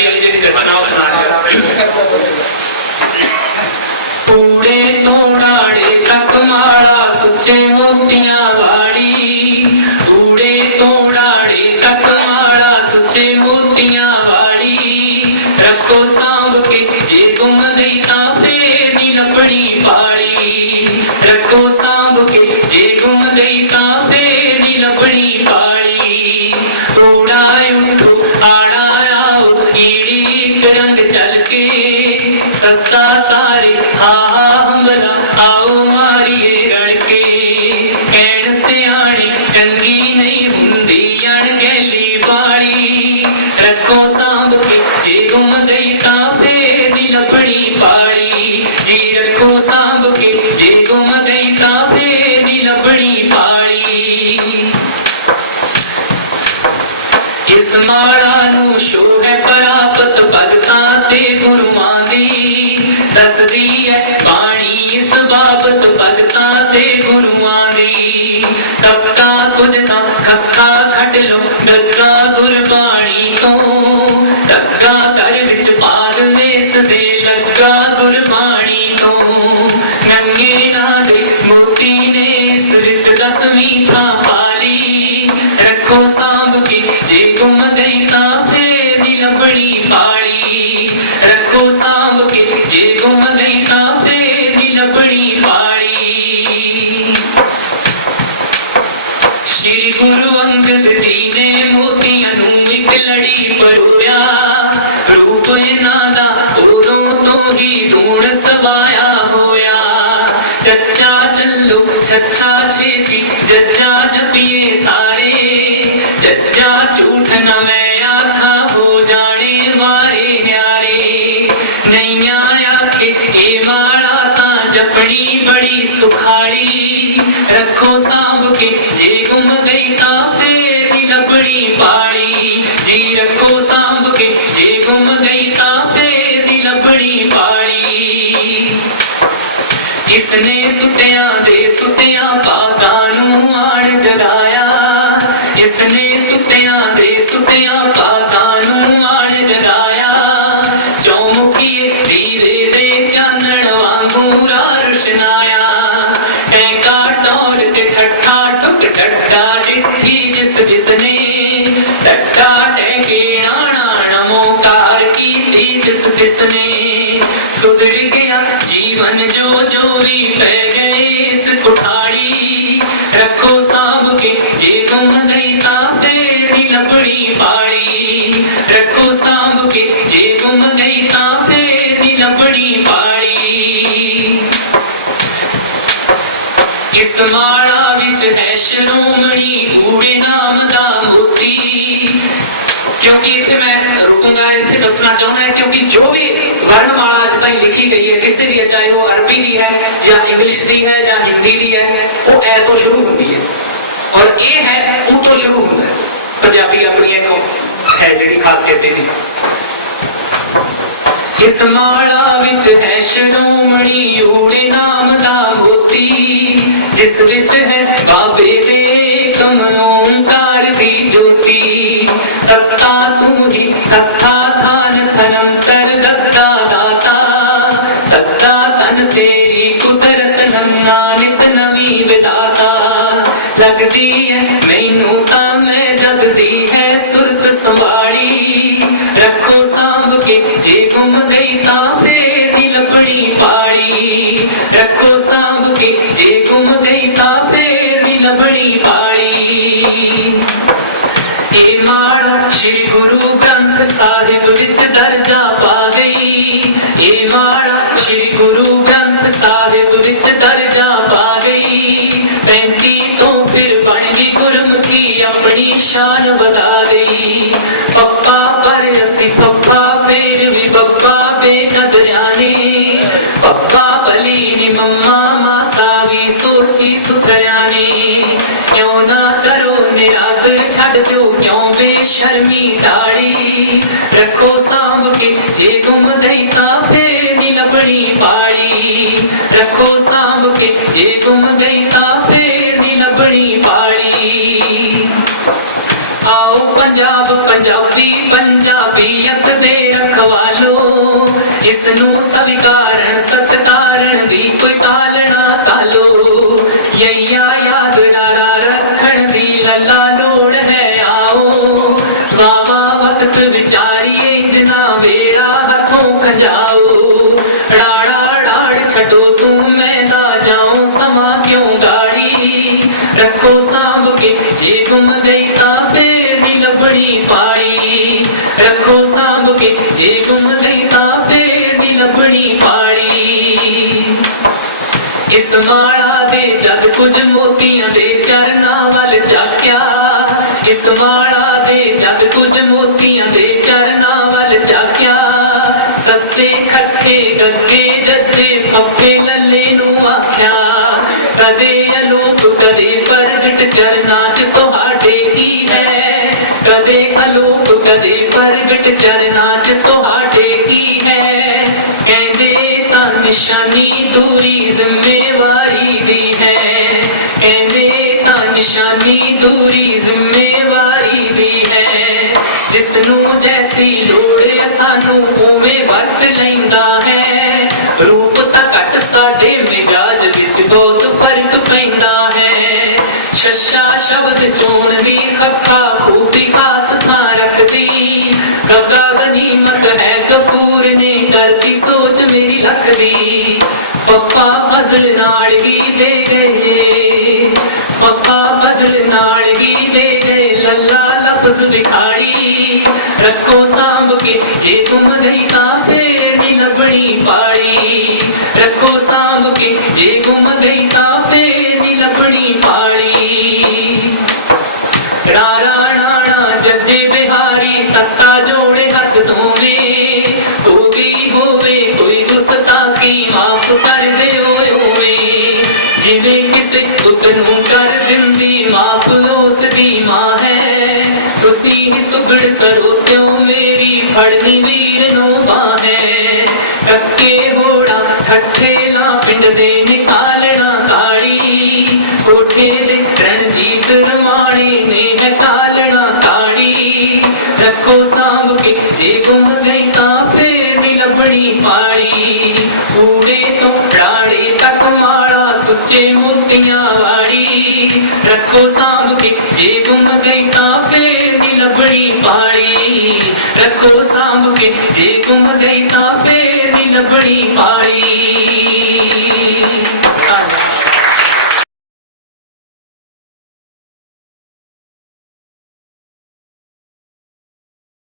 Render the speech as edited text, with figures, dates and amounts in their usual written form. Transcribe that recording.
पंजाबी वाली जी रचना सुना कूड़े तोड़ाड़े तक माड़ा सुचे मोतियां वाड़ी, कूड़े तोड़ाड़े तक माड़ा सुचे मोतियां वाड़ी, रखो सांभ के जे गुम गई ता फिर नी लभणी पाड़ी, रखो सांभ के जे गुम गई ता फिर नी लभणी पाड़ी। तोड़ा उठो आड़ा आओ ईड़ी एक रंग चल के, सस्ता सारे हा हमला आओ मारिए रड़ के, कहण सियाणी चंगी नहीं हुंदी अणगहली बाड़ी, रखो सांभ के जे गुम गई ता फिर नी लभणी पाड़ी, जी रखो सांभ के जे गुम गई ता फिर नी लभणी पाड़ी। इस माड़ा नू शो है परापत भगतां ते गुरुआं दी, दसदी है बाणी इस बाबत भगतां ते गुरुआं दी। तपता कुछ तां खक्का खट लो डग्गा गुरबाणी तो, डग्गा कर विच पाग इस दे लग्गा गुरबाणी तो, नंगे नागे मोती ने इस विच दसवीं थां पाली, रखो सांभ के जे गुम गई ता फिर नी लभणी पाड़ी, रखो सांभ के जे गुम गई ता फिर नी लभणी पाड़ी। श्री गुरु अंगद जी ने मोतियां नू एक लड़ी परोया, रूप इन्हां दा उदों तो ही धूण सवाया होया, चच्चा चलो छच्छा छेती जज्जा जपिए सारे, जज्जा झूठ न मैं आखा हो जाने वारे न्यारे, नैया आखे ए माड़ा तां जपनी बड़ी सुखाड़ी, रखो सांभ के जे गुम गई ता फिर नी लभणी पाड़ी, जी रखो सांभ के जे गुम गई ता फिर नी लभणी पाड़ी। इसने सुत्या दे सुत्या पागां नू आण जगाया, इसने सुत्या दे सुत्या पागां नू आण जगाया, चौमुखीए दीवे दे चानण वांगू रोशनाया, टैंका टौर ते ठट्ठा ठुक डड्डा डिठी जिस जिसने, डड्डा टैंके नाना मोकार की जिस जिसने, सुधर गया जीवन जो जो भी पै गए इस कुठाड़ी, रखो सांभ के जे गुम गई ता फिर नी लभणी पाड़ी, रखो सांभ के जे गुम गई ता फिर नी लभणी पाड़ी। इस माड़ा विच है शिरोमणी कूड़े नाम दा मोती, क्योंकि इत्थे मैं रुकूंगा, इसे दसना चाहना है क्योंकि जो भी वर्णमाला अज ताईं लिखी गई है किसी भी, चाहे वो अरबी दी है या इंग्लिश दी है या हिंदी दी है, वो ए तो शुरू होती है और ये है ऊ तो शुरू होता है। पंजाबी अपनी एक है जिहड़ी खासियत दी। इस माड़ा विच है शिरोमणी ऊड़े नाम दा मोती, जिस विच है बाबे दे ओंकार दी ज्योति, तत्ता तू ही तत्था थान थनंतर दत्ता दाता, दत्ता तन तेरी कुदरत नन्ना नित नवी विधाता, लगदी है मैनू ता मैं जगदी है सुरत संभाड़ी, रखो सांभ के जे गुम गई ता फिर नी लभणी पाड़ी, रखो सांभ के जे गुम गई ता फिर नी लभणी पाड़ी। ए माड़ा श्री गुरु ग्रंथ साहिब विच दर्जा पा गई, ए माड़ा श्री गुरु ग्रंथ साहिब विच दर्जा पा गई, 35 तो फिर बन गई गुरमुखी अपनी शान बता गई, पप्पा पर असी पप्पा फिर भी पप्पा बेकदरिया ने, पप्पा भली ने मम्मा मासा भी सोची सुथरिया ने, क्यों ना करो निरादर छड़ दो क्यों बेशर्मी डाड़ी, रखो सांभ के जे गुम गई ता फिर नी लभणी पाड़ी, रखो सांभ के जे गुम गई ता फिर नी लभणी पाड़ी। आओ पंजाब पंजाबी पंजाबीयत दे इसनू स्वीकारण सत्कारण दी कोई टालना तालो यैया याद रारा रखण दी लला लोड़ है आओ वावा वक्त विचारिए जना वेड़ा हथों खंजाओ राड़ा राड़ छटो तू मैं दा जाऊं समा क्यों गाड़ी रखो सांभ के जे गुम गई ता फिर नी लभणी पाड़ी रखो सांभ के जे गुम गई ता फिर नी लभणी पाड़ी इस माला दे जग कुछ मोतियां दे चरना वल झाकिया इस माला दे जग कुछ मोतियां दे चरना वल झाकिया सस्से खट्टे गग्गे जज्जे फप्पे लल्ले नू आख्या कदे अलोप कदे प्रगट चरना च तुहाडे की है कदे अलोप कदे प्रगट चरना च तुहाडे की है कहंदे तां निशानी दूरी जिम्मेवारी दी है कहंदे तां निशानी दूरी जिम्मेवारी दी है जिसनू जैसी लोड़ सानू उवें वरत लैंदा है रूप तां घट साडे मिजाज विच बहुत फर्क पैंदा है शशा शब्द चोण दी खखा खूबी खास थां रखदी गगा गनीमत है कपूर ने करती सोच मेरी लखदी पप्पा फजल नाल ही दे गए पप्पा फजल नाल ही दे गए लल्ला लफ्ज विखाड़ी रखो सांभ के जे तुम गई ता फिर नी लभणी पाड़ी रखो सांभ के जे गुम गई ता फिर नी लभणी पाड़ी रारा राणा जज्जे बिहारी तत्ता जोड़े हथ धोवे तू भी होवे कोई गुस्ताखी माफ कर दे ओए जिवें किसे पुत नू कर दिंदी माफ उस दी मां है तुसी ही सुगड़ सरोत्यों मेरी फड़नी वीर नो बाहें कक्के होड़ा ठठे ला पिंड दे निकालना काली कोठे दे रणजीत रमाणी ने है कालना काली रखो सांभ के जे गुम गई ता फिर नी लभणी पाड़ी ऊड़े तो राड़े तक माड़ा सुच्चे मोतियां वाड़ी रखो सांभ के जे गुम गई ता फिर नी लभणी पाड़ी रखो सांभ के जे गुम गई ता फिर नी लभणी पाड़ी।